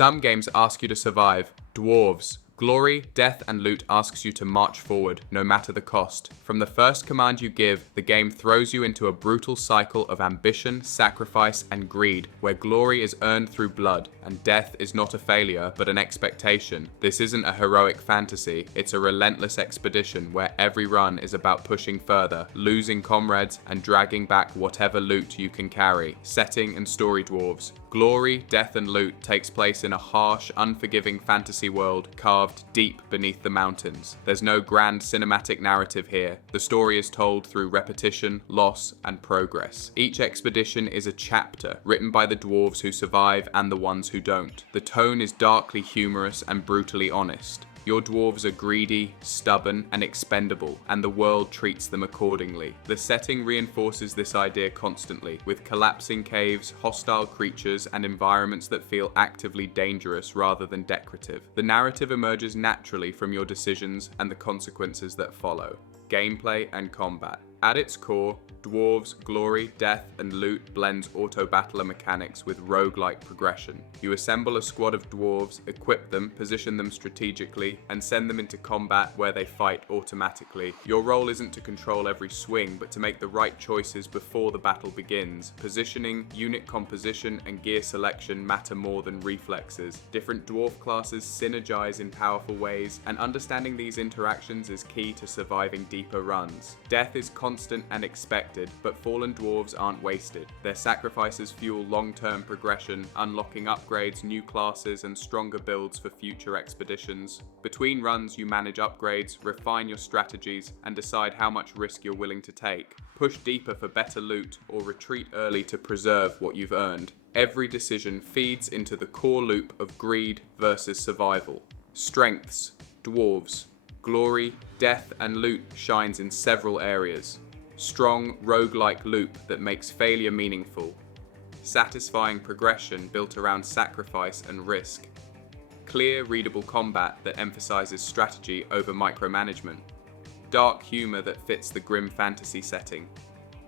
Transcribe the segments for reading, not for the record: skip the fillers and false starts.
Some games ask you to survive. Dwarves Glory, Death and Loot asks you to march forward, no matter the cost. From the first command you give, the game throws you into a brutal cycle of ambition, sacrifice, and greed, where glory is earned through blood, and death is not a failure, but an expectation. This isn't a heroic fantasy, it's a relentless expedition where every run is about pushing further, losing comrades, and dragging back whatever loot you can carry. Setting and story. Dwarves Glory, Death and Loot takes place in a harsh, unforgiving fantasy world carved deep beneath the mountains. There's no grand cinematic narrative here. The story is told through repetition, loss, and progress. Each expedition is a chapter written by the dwarves who survive and the ones who don't. The tone is darkly humorous and brutally honest. Your dwarves are greedy, stubborn, and expendable, and the world treats them accordingly. The setting reinforces this idea constantly, with collapsing caves, hostile creatures, and environments that feel actively dangerous rather than decorative. The narrative emerges naturally from your decisions and the consequences that follow. Gameplay and combat. At its core, Dwarves Glory, Death and Loot blends auto-battler mechanics with roguelike progression. You assemble a squad of dwarves, equip them, position them strategically, and send them into combat where they fight automatically. Your role isn't to control every swing, but to make the right choices before the battle begins. Positioning, unit composition, and gear selection matter more than reflexes. Different dwarf classes synergize in powerful ways, and understanding these interactions is key to surviving deeper runs. Death is constant and expected, but fallen dwarves aren't wasted. Their sacrifices fuel long-term progression, unlocking upgrades, new classes, and stronger builds for future expeditions. Between runs, you manage upgrades, refine your strategies, and decide how much risk you're willing to take. Push deeper for better loot, or retreat early to preserve what you've earned. Every decision feeds into the core loop of greed versus survival. Strengths. Dwarves Glory, Death and Loot shines in several areas. Strong, roguelike loop that makes failure meaningful. Satisfying progression built around sacrifice and risk. Clear, readable combat that emphasizes strategy over micromanagement. Dark humor that fits the grim fantasy setting.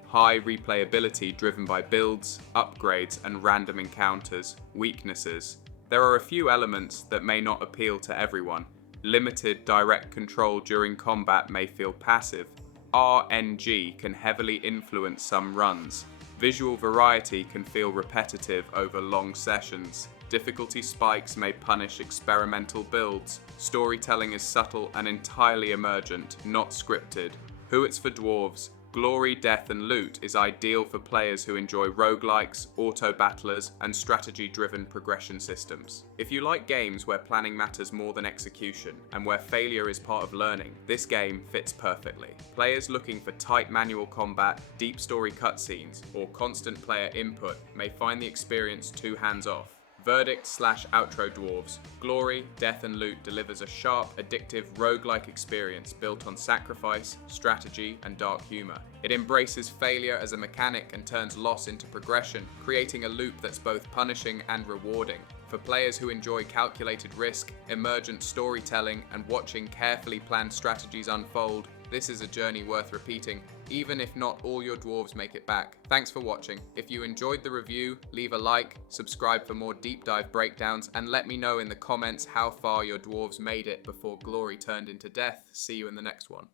High replayability driven by builds, upgrades, and random encounters. Weaknesses. There are a few elements that may not appeal to everyone. Limited direct control during combat may feel passive. RNG can heavily influence some runs. Visual variety can feel repetitive over long sessions. Difficulty spikes may punish experimental builds. Storytelling is subtle and entirely emergent, not scripted. Who it's for dwarves. Glory, Death and Loot is ideal for players who enjoy roguelikes, auto-battlers, and strategy-driven progression systems. If you like games where planning matters more than execution, and where failure is part of learning, this game fits perfectly. Players looking for tight manual combat, deep story cutscenes, or constant player input may find the experience too hands-off. Verdict/outro. Dwarves Glory, Death and Loot delivers a sharp, addictive, roguelike experience built on sacrifice, strategy, and dark humor. It embraces failure as a mechanic and turns loss into progression, creating a loop that's both punishing and rewarding. For players who enjoy calculated risk, emergent storytelling, and watching carefully planned strategies unfold, this is a journey worth repeating, even if not all your dwarves make it back. Thanks for watching. If you enjoyed the review, leave a like, subscribe for more deep dive breakdowns, and let me know in the comments how far your dwarves made it before glory turned into death. See you in the next one.